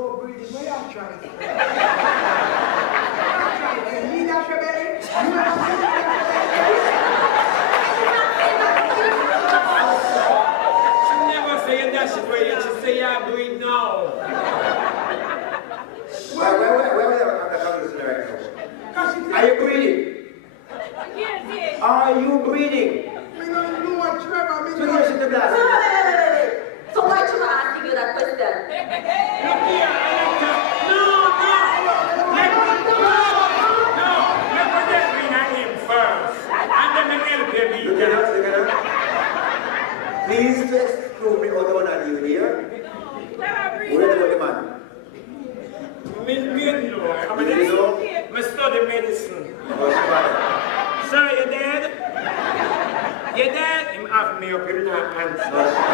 about breathing. What y'all trying to say? You need that Shebada? You ever seen that She never say that shit where you just say you're doing now. Where are you breathing? Yes, yes. Are you breathing? We don't know what Trevor means. So you should have done. Wait. So why should I asking you that question? Look here, Alexa. No. Let me get me at him first. And then me help you beat Look at that. us. Please just prove me out on you here. Where are the man? Me good, no. Me study medicine. Oh, Shebada. Sir, you dead? You dead? Him have me up, him not answer. Oh, Shebada.